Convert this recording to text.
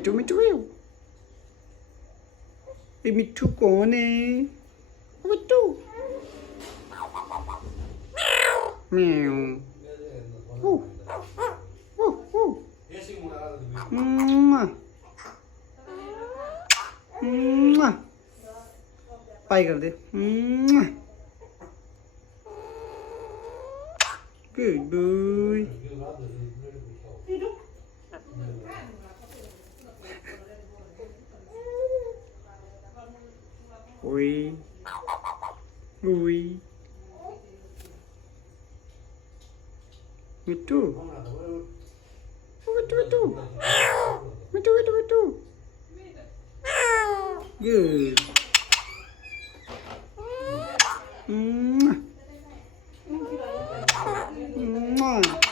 मिठू मिठू ये मिठू कौन है मिठू म्याऊ ओ ओ ओ पाई कर दे good boy ui ui Mithu Mithu Mithu Mithu Mithu Mithu good Mwah. Mwah.